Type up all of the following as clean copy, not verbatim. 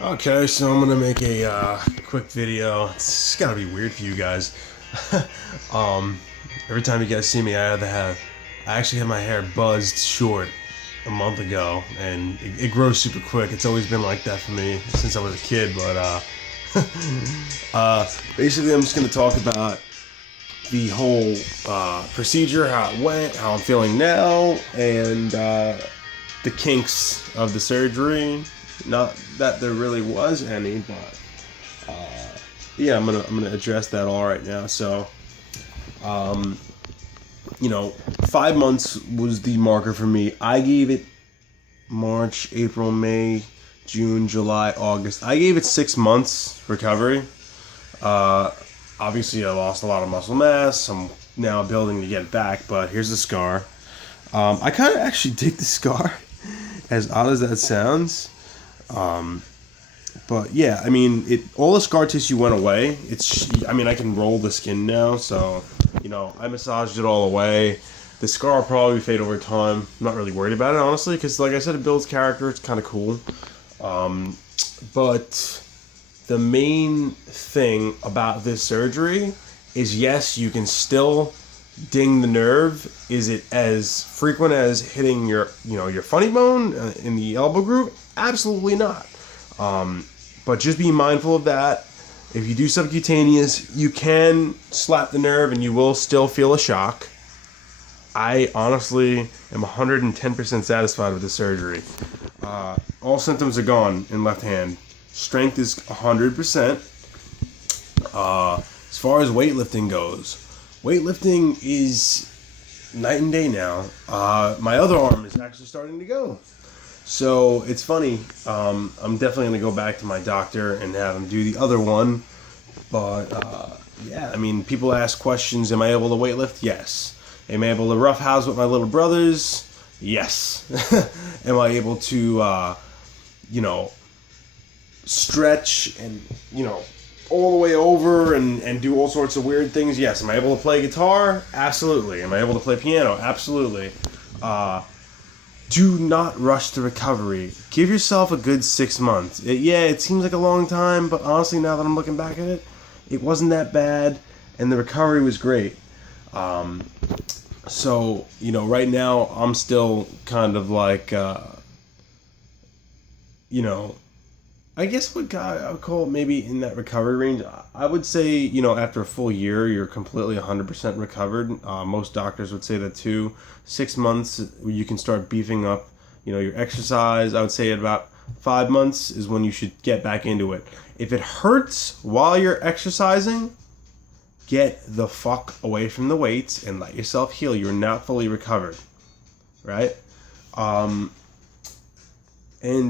Okay, so I'm gonna make a quick video. It's gotta be weird for you guys. um, every time you guys see me, I actually had my hair buzzed short a month ago, and it grows super quick. It's always been like that for me since I was a kid. But basically, I'm just gonna talk about the whole procedure, how it went, how I'm feeling now, and the kinks of the surgery. Not that there really was any, but yeah, I'm gonna address that all right now. So, 5 months was the marker for me. I gave it March, April, May, June, July, August. I gave it 6 months recovery. Obviously, I lost a lot of muscle mass. I'm now building to get it back, but here's the scar. I kind of actually dig the scar, as odd as that sounds. But yeah, I mean, all the scar tissue went away. I can roll the skin now, so, I massaged it all away. The scar will probably fade over time. I'm not really worried about it, honestly, because like I said, it builds character. It's kind of cool. But the main thing about this surgery is, yes, you can still ding the nerve. Is it as frequent as hitting your funny bone in the elbow groove? Absolutely not. But just be mindful of that. If you do subcutaneous, you can slap the nerve and you will still feel a shock. I honestly am 110% satisfied with the surgery. All symptoms are gone in left hand. Strength is 100%. As far as weightlifting goes, weightlifting is night and day now. My other arm is actually starting to go. So it's funny. I'm definitely going to go back to my doctor and have him do the other one. But yeah, I mean, people ask questions. Am I able to weightlift? Yes. Am I able to roughhouse with my little brothers? Yes. Am I able to, stretch and, all the way over and do all sorts of weird things? Yes. Am I able to play guitar? Absolutely. Am I able to play piano? Absolutely. Do not rush the recovery. Give yourself a good 6 months. It seems like a long time, but honestly, now that I'm looking back at it, it wasn't that bad, and the recovery was great. So, right now, I'm still kind of like, I guess I would call it maybe in that recovery range. I would say, after a full year, you're completely 100% recovered. Most doctors would say that too. 6 months, you can start beefing up, your exercise. I would say at about 5 months is when you should get back into it. If it hurts while you're exercising, get the fuck away from the weights and let yourself heal. You're not fully recovered, right? And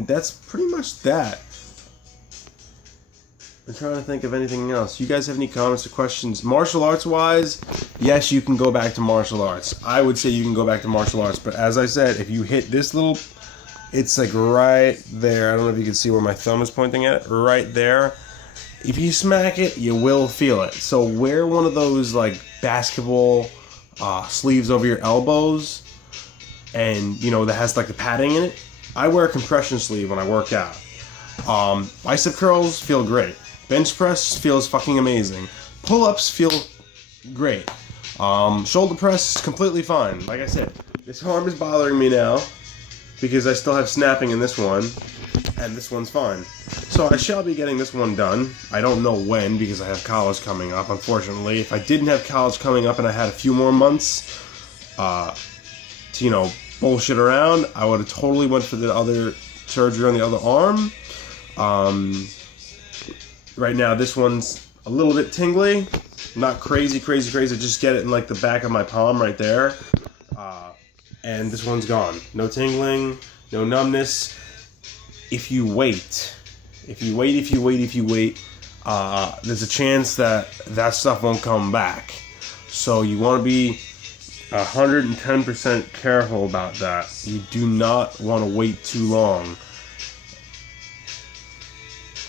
that's pretty much that. I'm trying to think of anything else. You guys have any comments or questions? Martial arts wise, yes, you can go back to martial arts. I would say you can go back to martial arts, but as I said, if you hit this little, it's like right there. I don't know if you can see where my thumb is pointing at. Right there. If you smack it, you will feel it. So wear one of those like basketball sleeves over your elbows, and that has like the padding in it. I wear a compression sleeve when I work out. Bicep curls feel great. Bench press feels fucking amazing. Pull-ups feel great. Shoulder press, completely fine. Like I said, this arm is bothering me now because I still have snapping in this one, and this one's fine. So I shall be getting this one done. I don't know when because I have college coming up, unfortunately. If I didn't have college coming up and I had a few more months to, bullshit around, I would have totally went for the other surgery on the other arm. Right now, this one's a little bit tingly. Not crazy. Just get it in like the back of my palm right there. And this one's gone. No tingling, no numbness. If you wait, there's a chance that stuff won't come back. So you want to be 110% careful about that. You do not want to wait too long.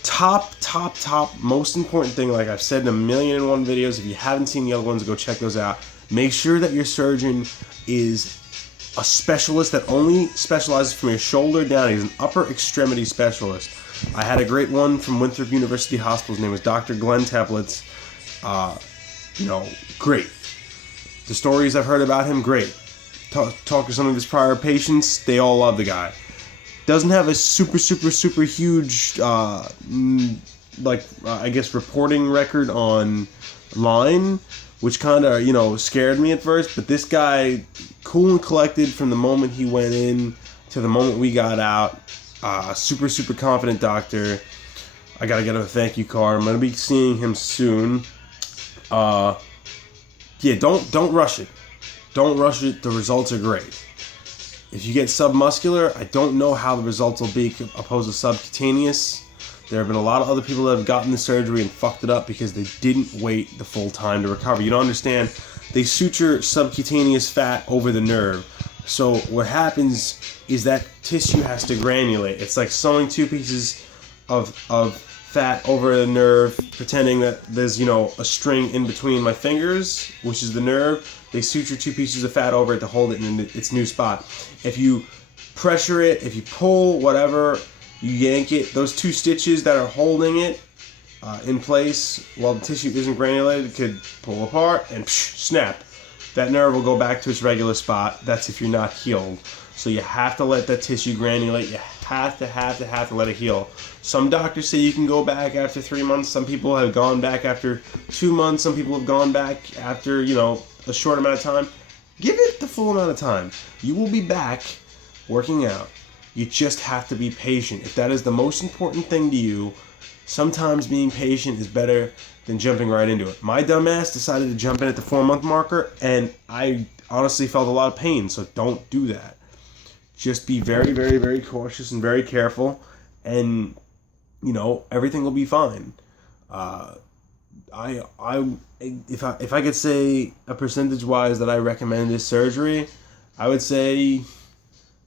Top, most important thing, like I've said in 1,000,001 videos, if you haven't seen the other ones, go check those out. Make sure that your surgeon is a specialist that only specializes from your shoulder down. He's an upper extremity specialist. I had a great one from Winthrop University Hospital. His name was Dr. Glenn Teplitz. Great. The stories I've heard about him, great. Talk to some of his prior patients, they all love the guy. Doesn't have a super huge, reporting record online, which kind of, scared me at first. But this guy, cool and collected from the moment he went in to the moment we got out. Super confident doctor. I gotta get him a thank you card. I'm gonna be seeing him soon. Don't rush it. Don't rush it. The results are great. If you get submuscular, I don't know how the results will be opposed to subcutaneous. There have been a lot of other people that have gotten the surgery and fucked it up because they didn't wait the full time to recover. You don't understand. They suture subcutaneous fat over the nerve. So what happens is that tissue has to granulate. It's like sewing two pieces of fat over the nerve, pretending that there's, a string in between my fingers, which is the nerve. They suture two pieces of fat over it to hold it in its new spot. If you pressure it, if you pull, whatever, you yank it, those two stitches that are holding it in place while the tissue isn't granulated could pull apart and snap. That nerve will go back to its regular spot. That's if you're not healed. So you have to let that tissue granulate. You have to let it heal. Some doctors say you can go back after 3 months. Some people have gone back after 2 months. Some people have gone back after, a short amount of time. Give it the full amount of time. You will be back working out. You just have to be patient. If that is the most important thing to you, sometimes being patient is better than jumping right into it. My dumbass decided to jump in at the 4-month marker, and I honestly felt a lot of pain, so don't do that. Just be very cautious and very careful, and, everything will be fine. If I could say a percentage-wise that I recommend this surgery, I would say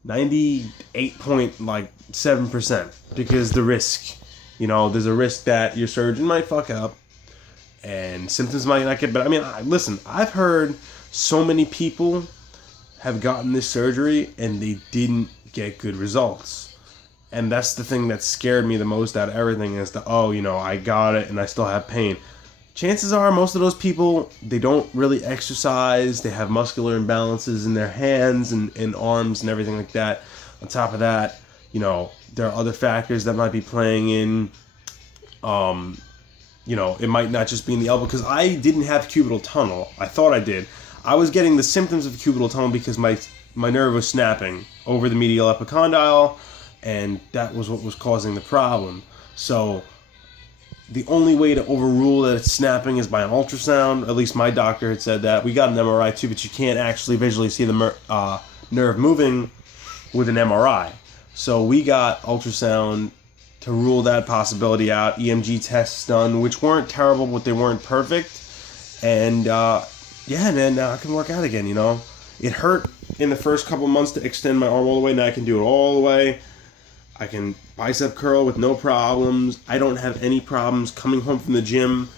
98.7%, because the risk, there's a risk that your surgeon might fuck up and symptoms might not get better. Listen, I've heard so many people have gotten this surgery and they didn't get good results. And that's the thing that scared me the most out of everything, is I got it and I still have pain. Chances are most of those people, they don't really exercise. They have muscular imbalances in their hands and arms and everything like that. On top of that, there are other factors that might be playing in. It might not just be in the elbow, because I didn't have cubital tunnel. I thought I did. I was getting the symptoms of cubital tunnel because my nerve was snapping over the medial epicondyle, and that was what was causing the problem. So the only way to overrule that it's snapping is by an ultrasound. At least my doctor had said that. We got an MRI too, but you can't actually visually see the nerve moving with an MRI. So we got ultrasound to rule that possibility out. EMG tests done, which weren't terrible, but they weren't perfect. And now I can work out again, It hurt in the first couple months to extend my arm all the way. Now I can do it all the way. I can bicep curl with no problems. I don't have any problems coming home from the gym.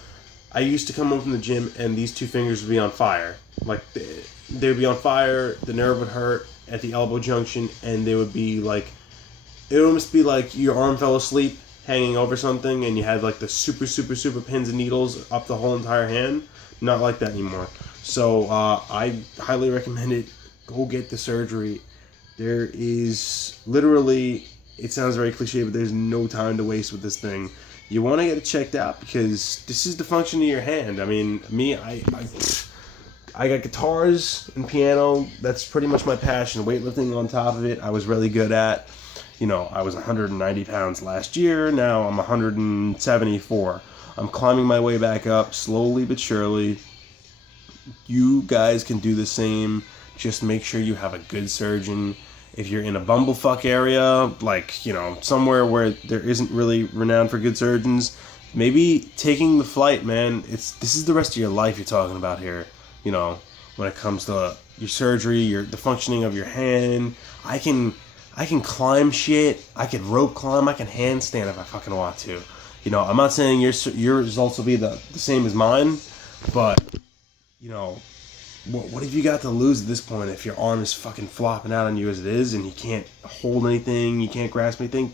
I used to come home from the gym and these two fingers would be on fire. Like, they would be on fire, the nerve would hurt at the elbow junction, and they would be like, it would almost be like your arm fell asleep hanging over something and you had like the super pins and needles up the whole entire hand. Not like that anymore. So I highly recommend it. Go get the surgery. There is literally, it sounds very cliche, but there's no time to waste with this thing. You want to get it checked out because this is the function of your hand. I got guitars and piano. That's pretty much my passion. Weightlifting on top of it, I was really good at. I was 190 pounds last year. Now I'm 174. I'm climbing my way back up slowly but surely. You guys can do the same. Just make sure you have a good surgeon. If you're in a bumblefuck area, somewhere where there isn't really renowned for good surgeons, maybe taking the flight, man. This is the rest of your life you're talking about here. When it comes to your surgery, the functioning of your hand. I can climb shit. I can rope climb. I can handstand if I fucking want to. I'm not saying your results will be the same as mine, but what have you got to lose at this point if your arm is fucking flopping out on you as it is and you can't hold anything, you can't grasp anything?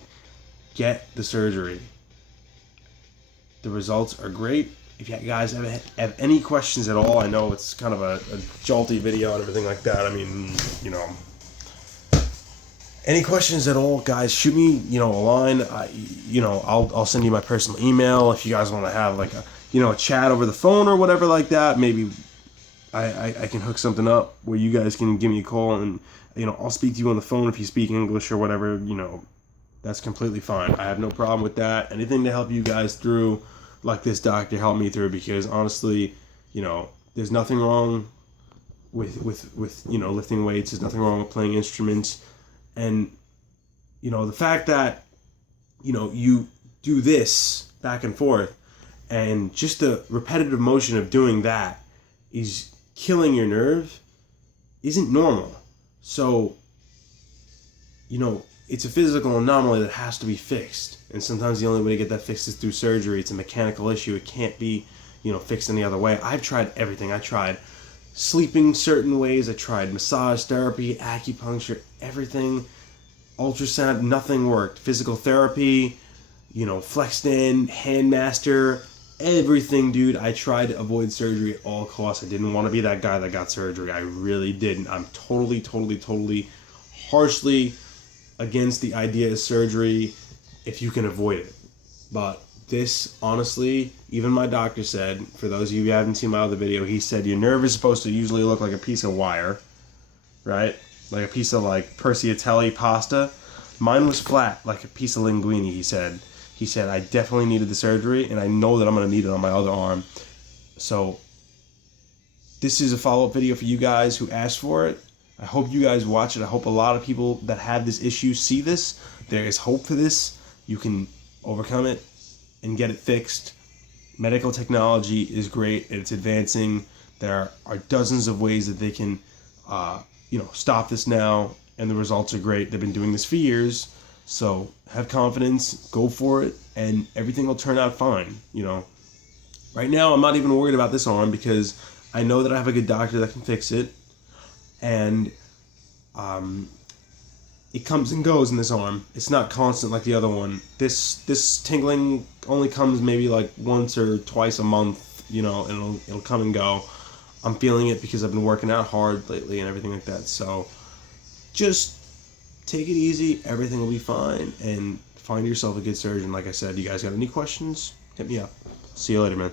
get the surgery. The results are great. If you guys have any questions at all, I know it's kind of a jolty video and everything like that. I mean, you know, any questions at all, guys, shoot me, you know, a line. I'll send you my personal email if you guys want to have like a chat over the phone or whatever like that. Maybe I can hook something up where you guys can give me a call, and I'll speak to you on the phone if you speak English or whatever. That's completely fine. I have no problem with that. Anything to help you guys through, like this doctor helped me through, because honestly, there's nothing wrong with lifting weights. There's nothing wrong with playing instruments. And, the fact that, you do this back and forth, and just the repetitive motion of doing that is killing your nerve, isn't normal. So, it's a physical anomaly that has to be fixed. And sometimes the only way to get that fixed is through surgery. It's a mechanical issue. It can't be, fixed any other way. I've tried everything. I tried sleeping certain ways. I tried massage therapy, acupuncture, everything. Ultrasound, nothing worked. Physical therapy, flexed in, hand master, everything, dude. I tried to avoid surgery at all costs. I didn't want to be that guy that got surgery. I really didn't. I'm totally harshly against the idea of surgery if you can avoid it. But this, honestly, even my doctor said, for those of you who haven't seen my other video, he said your nerve is supposed to usually look like a piece of wire, right? Like a piece of Persiatelli pasta. Mine was flat, like a piece of linguine, he said. He said, I definitely needed the surgery, and I know that I'm going to need it on my other arm. So, this is a follow-up video for you guys who asked for it. I hope you guys watch it. I hope a lot of people that have this issue see this. There is hope for this. You can overcome it and get it fixed. Medical technology is great. It's advancing. There are dozens of ways that they can, stop this now, and the results are great. They've been doing this for years. So have confidence, go for it, and everything will turn out fine. Right now I'm not even worried about this arm because I know that I have a good doctor that can fix it. And it comes and goes in this arm. It's not constant like the other one. This tingling only comes maybe like once or twice a month, and it'll come and go. I'm feeling it because I've been working out hard lately and everything like that. So just take it easy. Everything will be fine, and find yourself a good surgeon. Like I said, you guys got any questions? Hit me up. See you later, man.